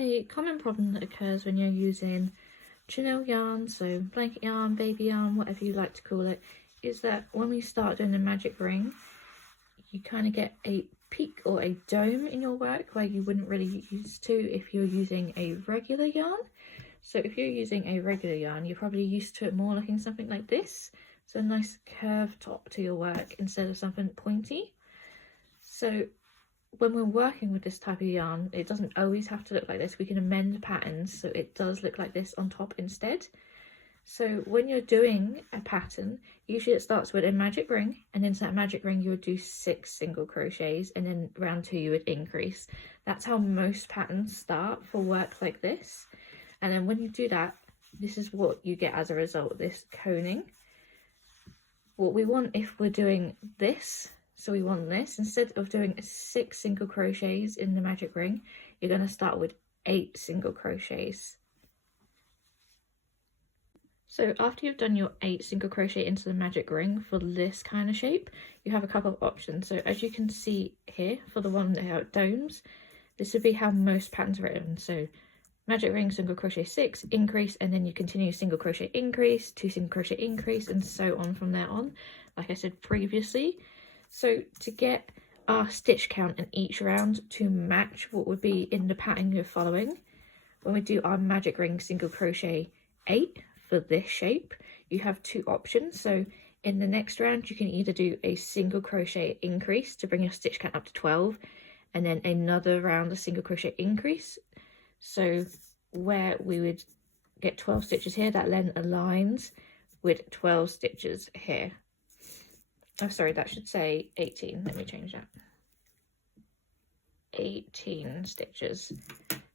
A common problem that occurs when you're using chenille yarn, so blanket yarn, baby yarn, whatever you like to call it, is that when we start doing the magic ring, you kind of get a peak or a dome in your work where you wouldn't really used to if you're using a regular yarn. So if you're using a regular yarn, you're probably used to it more looking something like this. So a nice curved top to your work instead of something pointy. So when we're working with this type of yarn, it doesn't always have to look like this. We can amend the patterns so it does look like this on top instead. So when you're doing a pattern, usually it starts with a magic ring, and into that magic ring you would do 6 single crochets, and then round 2 you would increase. That's how most patterns start for work like this. And then when you do that, this is what you get as a result, this coning. What we want if we're doing this, so we want this, instead of doing 6 single crochets in the magic ring, you're going to start with 8 single crochets. So after you've done your 8 single crochet into the magic ring for this kind of shape, you have a couple of options. So as you can see here, for the one that how it domes, this would be how most patterns are written. So magic ring, single crochet 6, increase, and then you continue single crochet increase, 2 single crochet increase, and so on from there on, like I said previously. So to get our stitch count in each round to match what would be in the pattern you're following, when we do our magic ring single crochet 8 for this shape, you have 2 options. So in the next round you can either do a single crochet increase to bring your stitch count up to 12, and then another round of single crochet increase. So where we would get 12 stitches here, that then aligns with 12 stitches here. Oh, sorry, that should say 18. Let me change that. 18 stitches.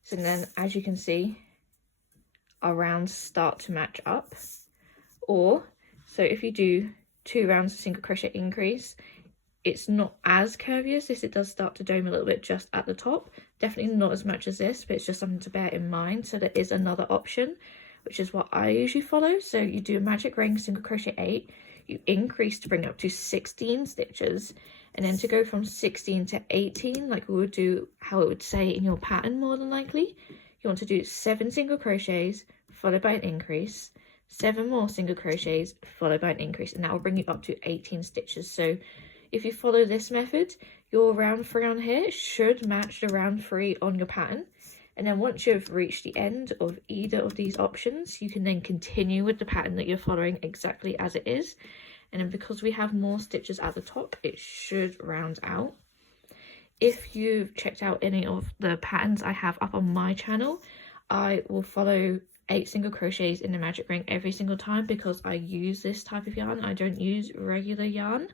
So then, as you can see, our rounds start to match up. Or, so if you do 2 rounds of single crochet increase, it's not as curvy as this. It does start to dome a little bit just at the top. Definitely not as much as this, but it's just something to bear in mind. So there is another option, which is what I usually follow. So you do a magic ring, single crochet 8, you increase to bring it up to 16 stitches, and then to go from 16 to 18, like we would do how it would say in your pattern more than likely, you want to do 7 single crochets followed by an increase, 7 more single crochets followed by an increase, and that will bring you up to 18 stitches. So if you follow this method, your round 3 on here should match the round 3 on your pattern. And then once you've reached the end of either of these options, you can then continue with the pattern that you're following exactly as it is. And then because we have more stitches at the top, it should round out. If you've checked out any of the patterns I have up on my channel, I will follow 8 single crochets in the magic ring every single time because I use this type of yarn. I don't use regular yarn.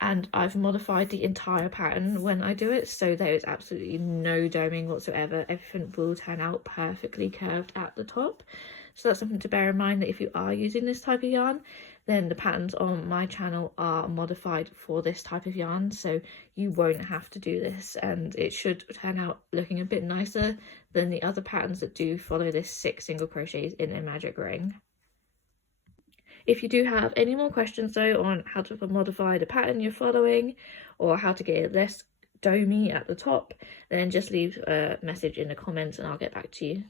And I've modified the entire pattern when I do it, so there is absolutely no doming whatsoever. Everything will turn out perfectly curved at the top. So that's something to bear in mind, that if you are using this type of yarn, then the patterns on my channel are modified for this type of yarn, so you won't have to do this, and it should turn out looking a bit nicer than the other patterns that do follow this 6 single crochets in a magic ring. If you do have any more questions though on how to modify the pattern you're following or how to get it less domey at the top, then just leave a message in the comments and I'll get back to you.